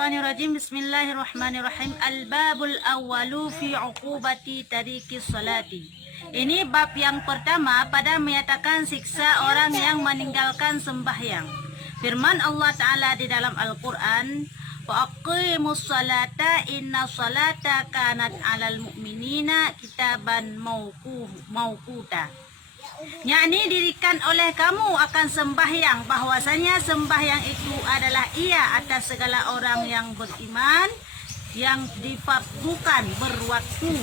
Minasyaitonirrajim. Bismillahirrahmanirrahim. Al-babul awwalu fi uqubati tariki salati. Ini bab yang pertama pada menyatakan siksa orang yang meninggalkan sembahyang. Firman Allah Ta'ala di dalam Al-Quran, wa aqimus salata inna salata kanat 'alal mu'minina kitaban mauquta. Yakni dirikan oleh kamu akan sembahyang, bahwasanya sembahyang itu adalah ia atas segala orang yang beriman yang difardukan berwaktu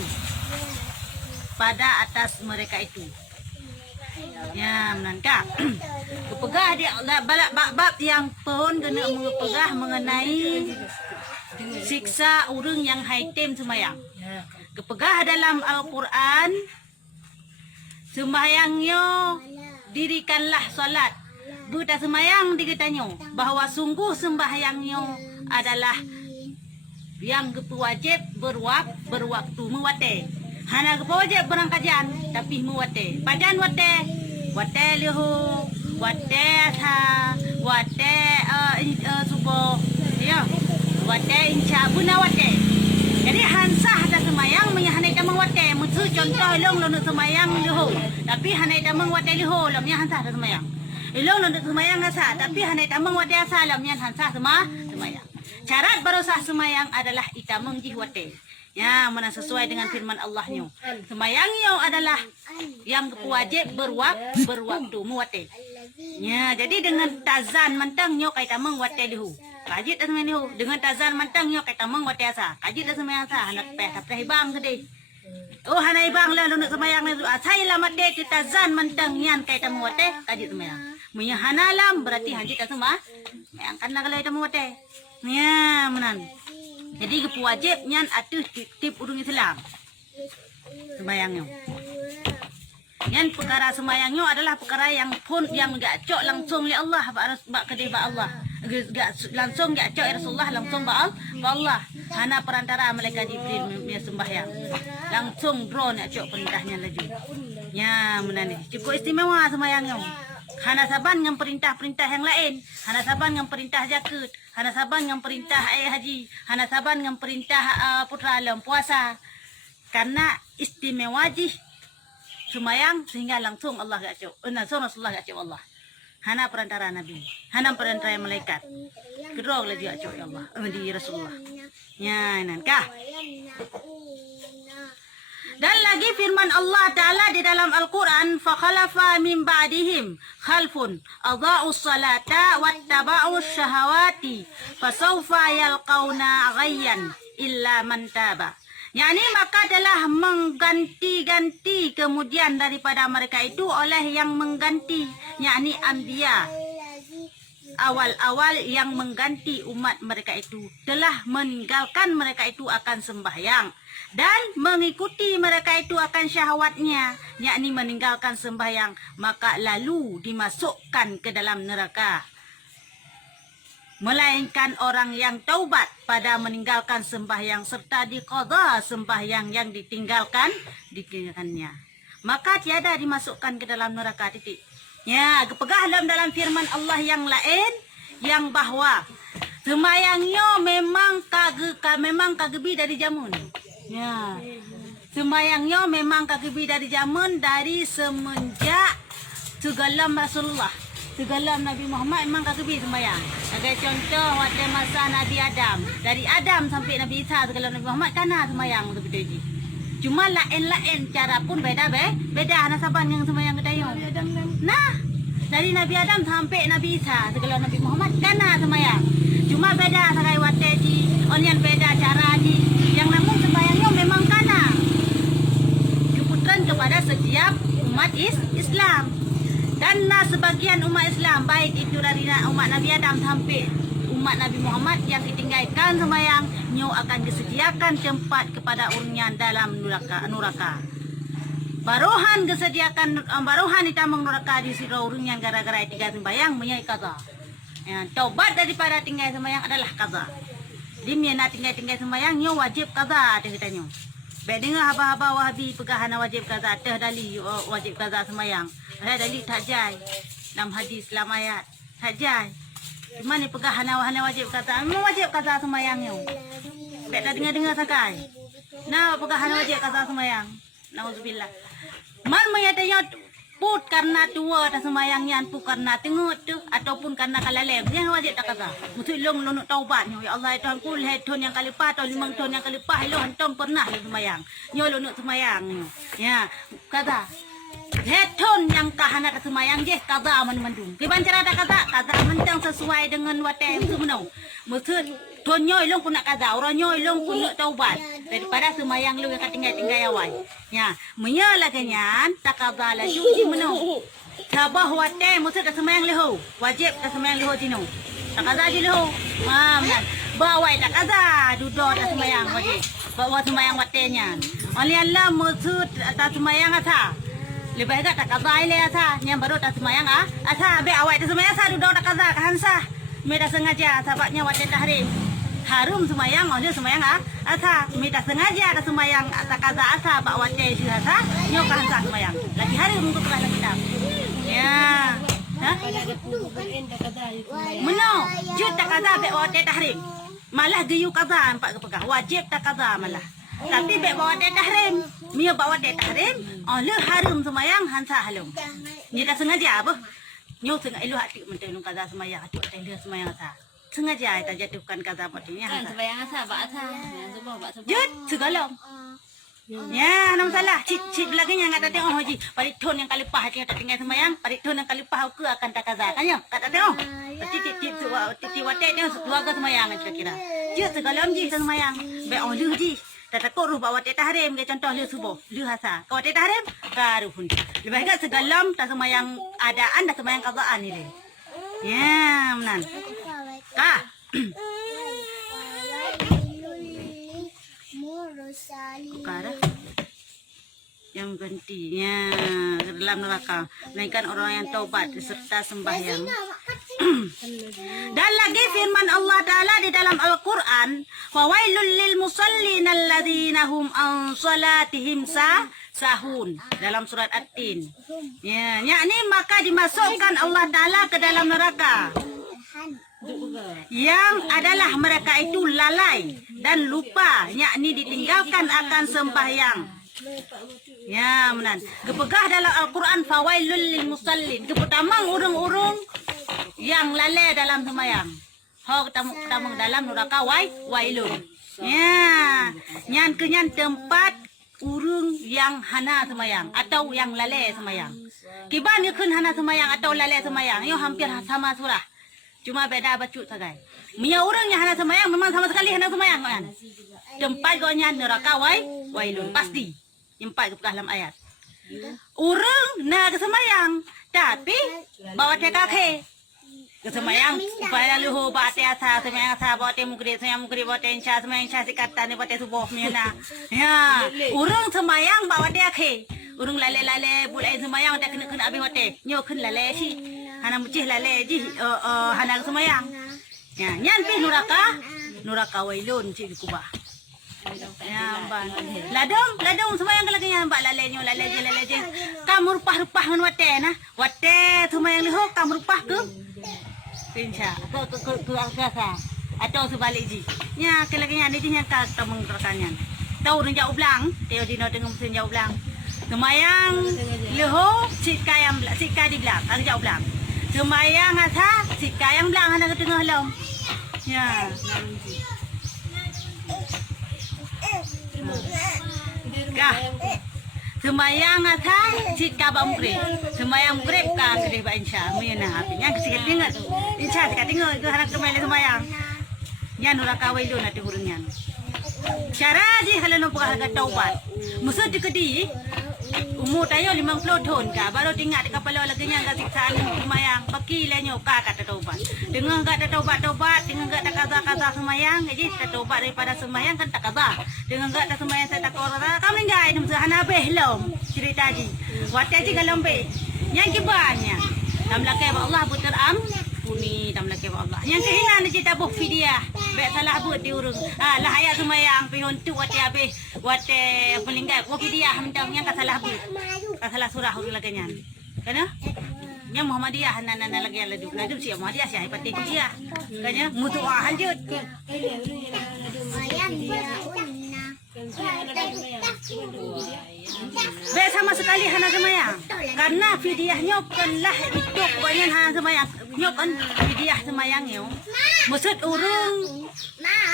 pada atas mereka itu. Ya, menangkap. Kepegah dia balak bab yang pun kena mengepegah mengenai siksa orang yang haitim sembahyang. Kepegah dalam Al-Quran, sembahyangnya dirikanlah solat. Buta sembahyang dikatanya bahawa sungguh sembahyangnya adalah yang kewajib berwaktu mewate. Hana kewajib berangkajan tapi mewate. Padan wate lihu, wate tha, wate subuh, ya, wate insya buna wate. Jadi hansah ada semayang menyahanai tamang wate. Mutu contoh long lonut semayang liho. Tapi hanai tamang wate liho lamnya hansah ada semayang. Long lonut semayang asa tapi hanai tamang wate asa lamnya hansah semayang. Syarat barosah semayang adalah itamang jih wate. Ya, mana sesuai dengan firman Allahnya. Semayangnya adalah yang wajib berwaktu muwate. Ya, jadi dengan tazan mantangnya kait tamang wate liho. Kajit dah semai dengan tazan mantang yo kata meng wate asa. Kajit dah semai asa anak peh tapre bang gede. Oh hanai bang la lunuk semayang le asai lamat de ti tazan mantang yan kata meng wate kajit semayang. Munya hanalam berarti hanjit dah semua. Yang kan nak le temu wate. Ya menan. Jadi wajib nyan atuh tip urung Islam. Semayangnya. Yang perkara semayangnya adalah perkara yang pun yang enggak cok langsung li Allah bak kedai ba Allah. Langsung enggak cok Rasulullah langsung ba Allah. Hana perantara malaikat Jibril punya sembahyang. Langsung drone cok perintahnya lagi. Ya menani. Cukup istimewa semayangnya. Hana saban dengan perintah-perintah yang lain. Hana saban dengan perintah zakat. Hana saban dengan perintah haji. Hana saban dengan perintah putra alam puasa. Karena istimewa jih semayang sehingga langsung Allah gak cok. Langsung Rasulullah gak cok Allah. Hana perantara Nabi. Hana perantara malaikat. Kedua lagi gak cok ya Allah. Di Rasulullah. Ya nankah. Dan lagi firman Allah Ta'ala di dalam Al-Quran, فَخَلَفَ مِنْ بَعْدِهِمْ خَلْفٌ أَضَاعُوا الصَّلَاةَ وَاتَّبَعُوا الشَّهَوَاتِ فَسَوْفَ يَلْقَوْنَ غَيًّا إِلَّا مَنْ تَابَ. Yakni maka adalah mengganti-ganti kemudian daripada mereka itu oleh yang mengganti, yakni anbiya. Awal-awal yang mengganti umat mereka itu telah meninggalkan mereka itu akan sembahyang dan mengikuti mereka itu akan syahwatnya, yakni meninggalkan sembahyang, maka lalu dimasukkan ke dalam neraka. Melainkan orang yang taubat pada meninggalkan sembahyang serta diqadha sembahyang yang ditinggalkannya, maka tiada dimasukkan ke dalam neraka. Titik. Ya, kepegah dalam firman Allah yang lain yang bahwa sembayangnya memang kagebi dari jamun. Ya. Sembayangnya memang kagebi dari jamun dari semenjak segalam Rasulullah. Segalam Nabi Muhammad memang kagebi sembayang. Sebagai contoh pada masa Nabi Adam. Dari Adam sampai Nabi Isa segalam Nabi Muhammad kana sembayang untuk kita. Cuma lain-lain cara pun beda. Hana saban yang sembahyang ketayong. Nah, dari Nabi Adam sampai Nabi Isa segala Nabi Muhammad kana sembahyang. Cuma beda sakai wate di onyan beda cara di. Yang namun sembahyangnya memang kana. Keputran kepada setiap umat Islam. Dan sebagian umat Islam baik itu dari umat Nabi Adam sampai umat Nabi Muhammad yang ditinggalkan sembahyang, nyo akan disediakan tempat kepada urunnya dalam neraka. Barohan disediakan barohan ditamang neraka di sira urung yang gara-gara tinggal sembahyang menyai qadha. Ya, taubat daripada tinggal sembahyang adalah qadha. Di mina tinggal sembahyang nyo wajib qadha ada katanya. Baik dengar haba-haba Wahabi pegahana wajib qadha, teh dali wajib qadha sembahyang. Ada dalil tak jai dalam hadis dalam ayat tak jai. Mana pegah hana wajib kaza. Memang wajib kaza semayangnya. Bek dah dengar sakai. Nah pegah hana wajib kaza semayang. Nauzubillah. Man mayatnya put karena tua dah semayangnya pun karena tengok tu ataupun karena kalalem yang wajib tak kaza. Mesti long taubatnya. Ya Allah Tuhan ku lihat tahun yang kali lepas atau 5 tahun yang kali lepas lo hantong pernah semayang. Nyo lo semayang. Ya kaza. Heton yang kahana tak semayang je kaza mandung. Kiban cara tak kaza mentang sesuai dengan watai semenau. Maksud tuan nyoi long pun nak kaza, orang nyoi long pun nak taubat daripada semayang lu yang tinggal awal. Ya, menyalah kenyan tak kaza lah cuci menau. Sabah watai maksud tak semayang leho, wajib tak semayang leho tino. Tak kaza je leho. Nah, bawa tak kaza, duduk tak semayang wajib. Bawa semayang watainya. Oleh Allah maksud tak semayang asa. Lebih agak tak kaza ile asa, yang baru tak semayang asa be awak tak semayang asa duduk tak kaza kahansa. Meda sengaja sebabnya watai tahrim. Harum semayang oleh semayang asa. Meda sengaja tak semayang tak kaza asa bak watai si asa, nyo kahansa semayang. Lagi harum untuk kelas kita. Ya. Ha? Meno, jut tak kaza be watai tahrim. Malah geyu kaza empat kepegah. Wajib tak kaza malah. Tapi be bawa teh tahrim, mia bawa teh tahrim, le harum semayang hansa halum. Ni dah sengaja apa? Nyo sengaja elu hati menteh nung kaza semayang hati teh le semayang asa. Sengaja tak jatuhkan kaza potnya hansa. Semayang asa bak asa. Sebab bak sebab. Jut segalong. Ya, nam salah. Cik belakang yang kata tengok haji. Parit ton yang kali pah hati tak tinggal semayang, parit ton yang kali pah ke akan tak kaza kan ya? Kata tengok. Titi watai dia keluarga semayang kira-kira. Jut segalong ji semayang. Be le ji. Tak takut ruh bawa teh tahrim ke contoh le subuh, le hasa. Kau teh tahrim, karu pun. Lebih agak segalam tak semayang adaan dah semayang kazaan ni le. Ya, menan. Ka. Kara. Yang gantinya ke dalam neraka. Melainkan orang yang taubat serta sembahyang. Dan lagi firman Allah Ta'ala di dalam Al-Quran, fawailul lil musallin alladzina hum an salatihim sahun, dalam surat At-Tin. Ya, yakni maka dimasukkan Allah Ta'ala ke dalam neraka, yang adalah mereka itu lalai dan lupa, yakni ditinggalkan akan sembahyang. Ya, menan. Kepegah dalam Al-Quran fawailul lil musallin. Kepertamang urung-urung yang lalai dalam semayang. Hok tamang dalam neraka wailun. Ya, nyan kenyan tempat urung yang hana semayang atau yang lalai semayang. Kiban ni kun hana semayang atau lalai semayang, yo hampir sama surah. Cuma beda bacut sagai. Mia orang yang hana semayang memang sama sekali hana semayang kan. Tempat gonya neraka wailun pasti. Empat ke dalam ayat. Urang nak semayang tapi bawa teh kaki. Semayang upaya luhu bate asa semayang asa bawa teh mukri semayang mukri bawa teh insya semayang insya sikatan ni bawa teh subuh miana. Ya, urang semayang bawa teh kaki. Urang lale bulai semayang tak kena habis bawa teh. Nyo kun lale si. Hana mucih lale ji hana semayang. Ya, nyan pi neraka wailun cik kubah. Ya, bang. Ladong semayang lagi yang mbak lale je. Kamu rupah ngan wate nah. Wate semayang liho kamu rupah ke insya ke agasa atau sebalik ji. Ya, kelagi yang ni yang ka tamang terkanyan. Tahu dengan jauh belang, teo dino dengan mesin jauh belang. Semayang liho sik di belang, agak jauh belang. Semayang asa sik yang belang hana ke tengah long. Ya. Kah semayang asa cika ba mukre semayang mukre ka gede ba insya mena apinya kesik tingat insya ka tingat itu harap kemale semayang nya neraka wailun ati hurunyan cara di halano buka harga taubat musuh dikedi umur tayo 50 tahun ka baru tinggal di kapal lagi nya ka siksaan semayang baki lenyo ka kata taubat dengan enggak ada taubat dengan enggak ada kaza semayang jadi taubat daripada semayang kan tak kaza dengan enggak ada semayang saya tak korang kamu enggak ini musuh hana belum cerita ji wate ji galambe yang kibanya nam lakai ba Allah putar puni nam lakai ba Allah yang kehina ni cerita buh fidyah baik salah buat diurung lah ayat semayang pihon tu wate habis wate pelinggai buh fidyah mentang yang ka salah buat ka salah surah urang lagi nyan kana Nya Muhammadiyah nana lagi ladu siap Muhammadiyah siap pati dia. Kanya mutuah lanjut. Be sama sekali hana semayang. Karena fidyahnya kanlah itu pokoknya hana semayang. Nyokan fidyah semayangnya. Maksud urung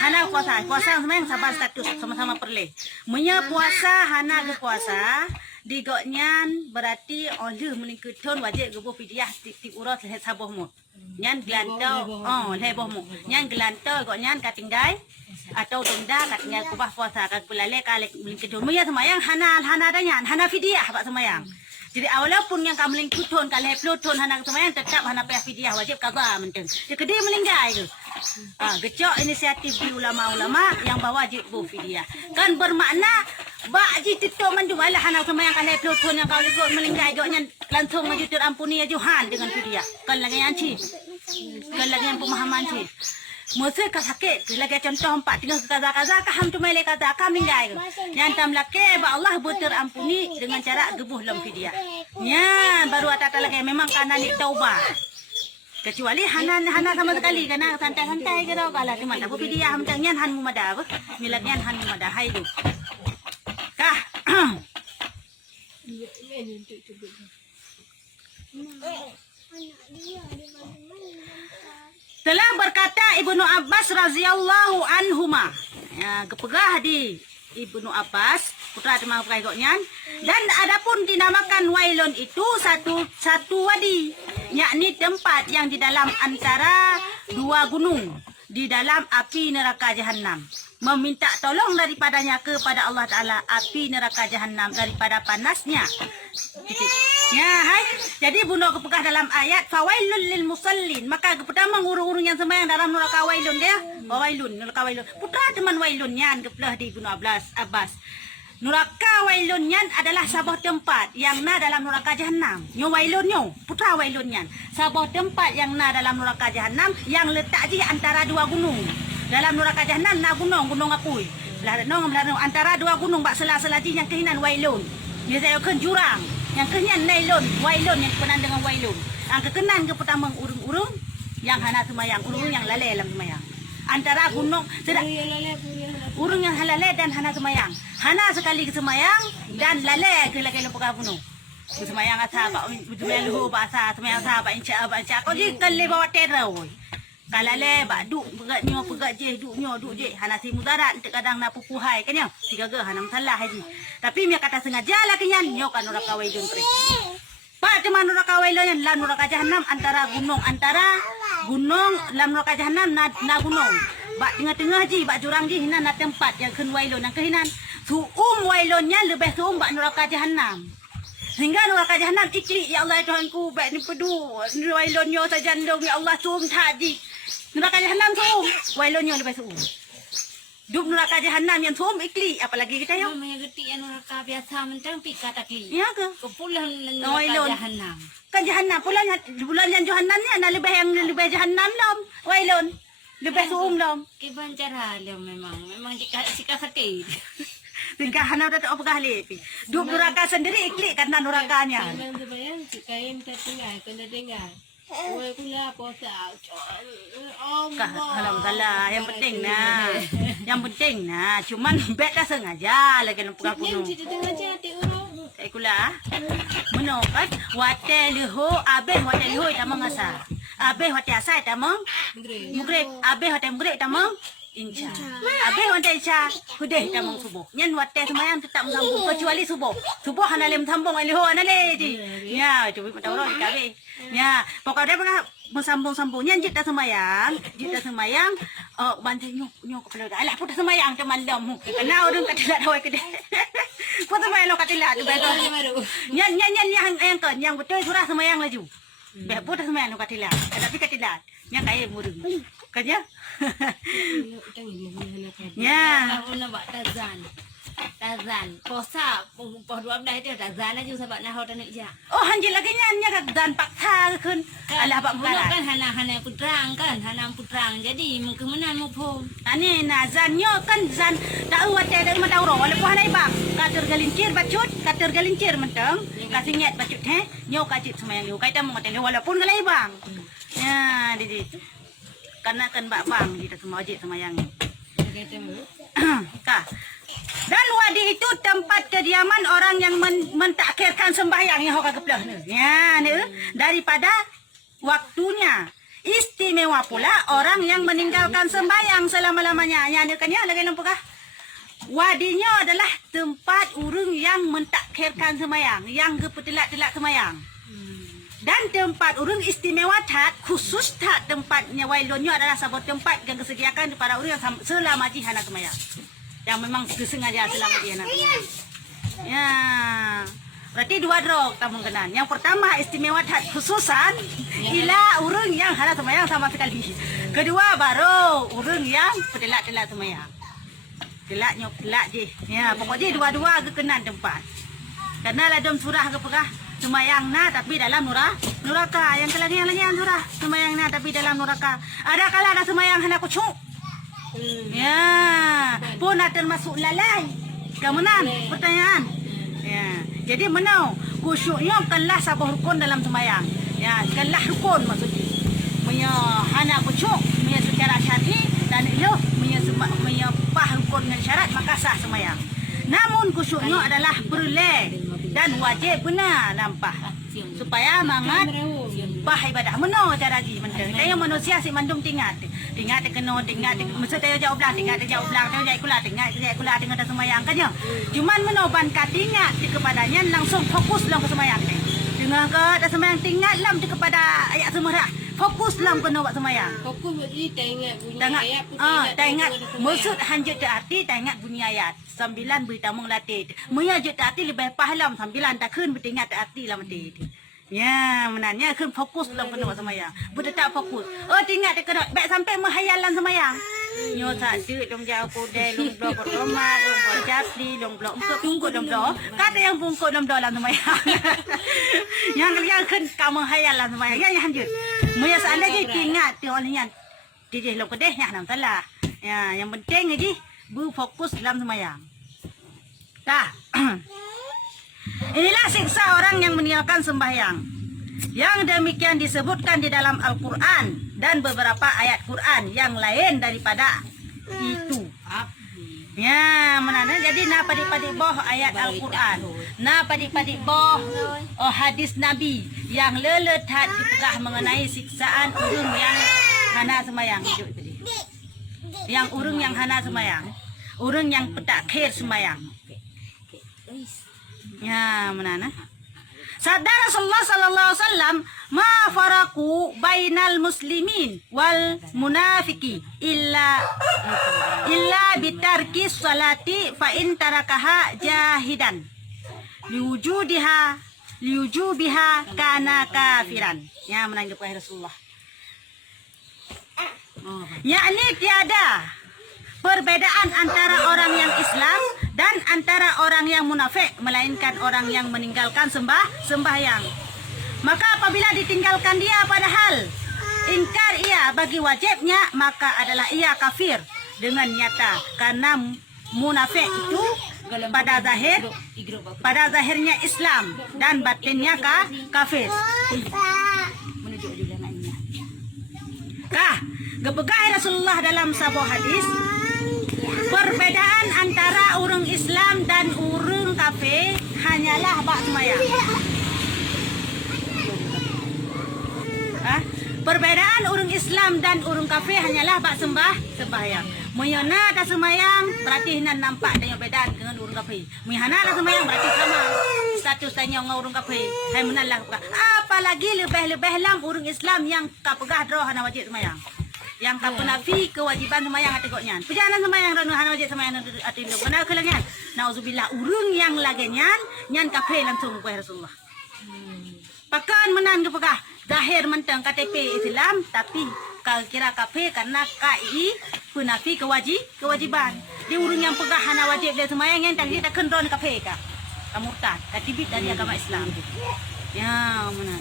hana puasa semayang sabar status sama-sama perle. Munya puasa hana ke puasa. Digoknyan berarti oleh meningkatkan wajib gebuh fidyah tik urat lehet sabohmu. Nyan gelantau lebohmu. Nyan gelantau goknyan katinggai atau denda katnya kubah puasa kag pelale kalek meningkatkan. Munya semayang hana danyan hana fidyah pak semayang. Jadi walaupun yang kamu lingkuton kalau pluton hana semayang tetap hana payah fidyah wajib kabar menteng. Jadi kedai melinggai ke. Gecok inisiatif di ulama-ulama yang berwajib bu fidyah. Kan bermakna Baji titok menjual hana semayang kalau pluton yang kau ikut melinggai goknya langsung maju terampuni ya Johan dengan fidyah. Kan lagi yang ci. Kan lagi yang pemahaman ci. Masa kasake lagi contoh 4 3 kaza kaham tu mele kaza kaham linggai. Yang tam laki ba Allah buat terampuni dengan cara gebuh lam fidyah. Nya baru atata lagi memang kana ni taubat. Kecuali hana sama sekali karena santai-santai ke tau kalau cuma tak fidyah macam nyan han mumada apa. Milaknya han mumada hai tu. Kah. Telah berkata Ibnu Abbas radhiyallahu anhuma. Ya, kepegah di Ibnu Abbas putra tema pekaikonyan dan adapun dinamakan wailun itu satu wadi, yakni tempat yang di dalam antara dua gunung di dalam api neraka jahanam. Meminta tolong daripadanya kepada Allah Ta'ala api neraka jahanam daripada panasnya. Ya, hai. Jadi bunda kepegah dalam ayat fawailul lil musallin. Maka pertama urung-urung yang sembahyang dalam neraka wailun dia. Wailun, neraka wailun. Putra teman wailunnya kepelah di Ibnu Abbas. Neraka wailunnya adalah sebuah tempat yang na dalam neraka jahanam. Nyo wailunnya, putra wailunnya. Sebuah tempat yang na dalam neraka jahanam yang letak di antara dua gunung. Dalam neraka jahanam na gunung apui. Belah antara dua gunung bak sela-selaji yang kehinan wailun. Dia saya kan jurang. Yang kehinan nailun, wailun yang kepenan dengan wailun. Yang kekenan ke pertama urung-urung yang hana semayang, urung yang lalai dalam semayang. Antara gunung sedang urung yang lalai dan hana semayang. Hana sekali ke semayang dan lalai ke lagi lepaka gunung. Semayang asaba, semayang luhu bahasa, semayang asaba insya Allah. Kau je kali bawa terau. Kalau le bak duk pegat je duk je hana si mudarat kadang nak pupuhai kan yo tiga ge hana masalah haji tapi dia kata sengaja lah kenyan nyo kan neraka wailun pre pak cuma neraka wailun lan neraka jahanam antara gunung lam neraka jahanam na gunung bak tengah-tengah ji bak jurang ji hina na tempat yang ken wailun yang kehinan wailunnya lebih suum bak neraka jahanam. Sehingga neraka jahanam ikli ya Allah Tuhanku baik ni pedu wailunnya saja ndong ya Allah suum taji. Neraka jahanam suum, wailunnya lebih suum. Duk neraka jahanam yang suum ikli, apalagi kita yo. Namanya getik yang neraka biasa mentang pika takli. Ya ke? Kepulang neraka jahanam. Kan jahanam bulan yang jahanamnya na lebih jahanam lam, wailun. Lebih suum lam. Kiban cara dia memang jika sakit. Tingkah hana dah tak apa lepi. Duk neraka sendiri ikli karena nerakanya. Memang sebayang jika yang tertinggal kena dengar. Oi kula puasa. Alhamdulillah yang penting nah. Yang penting nah, cuman bet dah sengaja lagi nak pegang gunung. Yang tidak sengaja hati urang. Saya kula menokat wate leho abeh wate leho tamang asa. Abeh wate asa tamang mugrek. Abeh wate mugrek tamang insya. Abeh wate insya hudeh tamang subuh. Nyen wate semayang tetap sambung kecuali subuh. Subuh hana lem sambung leho hana le di. Ya, cuba mata orang kabe. Ya, pokoknya pernah sambung nyen jita semayang, bantu nyok kepala. Alah putar semayang teman dam. Kena orang katilat hoi ke deh. Putar semayang lo katilat tu baru. Nyen yang betul surah semayang laju. Putar semayang lo katilat. Tapi katilat. Yang kaya murung. Kerja? Ya. Nak buat tazan. zan. Posa, poh 12 dia dah zan aja sebab nah hot nak ja. Oh hanjil lagi nya kat dan pakta keun. Alah bak Bukan mengaran. kan hana putrang kan, hana putrang. Jadi mengkemenan mo pom. Ani na zanyo kan zan tahu wate dari mata uro wala po hanay bang. Kater galincir bacut, kater galincir menteng. Kasingit bacut he. Nyo kacit semayang liu. Kaita mo ngate walaupun galay bang. Ya di. Karena kan bak bang di semua wajib semayang. Kata mo. Kah. Dan wadi itu tempat kediaman orang yang mentakhirkan sembahyang yang hok keplah ni. Ya ni daripada waktunya. Istimewa pula orang yang meninggalkan sembahyang selama-lamanya. Ya ni kan ya lagi nampak kah? Wadinya adalah tempat urang yang mentakhirkan sembahyang, yang kepetelak-telak sembahyang. Dan tempat urang istimewa tat, khusus tat tempatnya wailonnya adalah sebuah tempat yang disediakan kepada urang yang selama jihana sembahyang. Yang memang disengaja selama jihana sembahyang. Ya. Berarti dua drog kamu kenan. Yang pertama istimewa tat khususan ila urang yang hana sembahyang sama sekali. Kedua baru urang yang petelak-telak sembahyang. Telaknya telak je. Ya, pokoknya dua-dua kekenan tempat. Karena dalam surah ke perah semayang na tapi dalam nuraka. Yang kelagi yang surah semayang na tapi dalam nuraka. Ada kala ada semayang hendak kucuk. Ya, pun ada termasuk lalai. Kemudian pertanyaan. Ya, jadi menau khusyuknya kanlah sabah rukun dalam semayang. Ya, kanlah rukun maksudnya. Punya hendak kucuk, punya secara syar'i dan iluh punya pah rukun dengan syarat maka sah semayang. Namun khusyuknya adalah perle dan wajib benar nampak supaya mangat bah ibadah meno cara ji menteng tayo manusia si mandum tingat kena mesti tayo jauh belang tayo kula dengan semayang kan cuman meno ban katingat kepadanya langsung fokus lang ke semayang dengan ke semayang tingat lam kepada ayat semerah fokus lam kena buat semayang. Fokus berarti tengok bunyi ayat. Tengok maksud hanjut arti tengok bunyi ayat. 9 berita mengelatih. Muya je arti lebih paham 9 tak keun bertingat arti lah mati. Ya, menanya keun fokus lam kena buat semayang. Bertetap fokus. Oh tingat tak kena baik sampai menghayalan semayang. Nyo sak dik dong jauh kodai long blok rumah long blok jati long blok tunggu dong blok. Kata yang bungkuk dong dalam semayang. Yang kalian keun kamu hayalan semayang. Ya hanjut. Muya sana je ingat tengok nian. Dia long kedeh ya nam salah. Ya, yang penting lagi berfokus dalam semayang. Dah. Inilah siksa orang yang meninggalkan sembahyang. Yang demikian disebutkan di dalam Al-Quran dan beberapa ayat Quran yang lain daripada itu. Ya, mana jadi na padik-padik boh ayat Al-Quran. Na padik-padik boh hadis Nabi yang leletat dipegah mengenai siksaan urung yang hana semayang hidup tadi. Yang urung yang hana semayang. Urung yang petakhir semayang. Ya, mana Sabda Rasulullah sallallahu alaihi wasallam, "Ma faraku bainal muslimin wal munafiki illa bitarki salati fa in tarakaha jahidan. Liwujubiha kana kafiran." Ya, menanggap Rasulullah. Yakni tiada perbedaan antara orang yang Islam dan antara orang yang munafik, melainkan orang yang meninggalkan sembahyang. Maka apabila ditinggalkan dia padahal ingkar ia bagi wajibnya, maka adalah ia kafir dengan nyata. Karena munafik itu pada zahirnya Islam dan batinnya kafir. Menunjuk juga anaknya. Gepegai Rasulullah dalam sebuah hadis, perbedaan antara urang Islam dan urang kafir hanyalah bak semayang. Perbedaan urang Islam dan urang kafir hanyalah bak sembahyang. Muyana tak semayang berarti nan nampak tanya bedaan dengan urang kafir. Muyana tak semayang berarti sama status tanya dengan urang kafir. Hai menalah apalagi lebih-lebih lam urang Islam yang kapegah droh hana wajib semayang. Yang tak penafi kewajiban semayang atikoknya. Perjalanan semayang dan hana wajib semayang atikok. Benar ke lengan? Nauzubillah urung yang lagenyan nyan kafir langsung kepada Rasulullah. Pakan menan ke pekah zahir mentang KTP Islam tapi kalau kira kafir karena KI penafi kewajiban. Dia urang yang pegahan wajib dia semayang yang tak kita kendron ka peka. Kamurtad, katibit dari agama Islam. Ya, mana.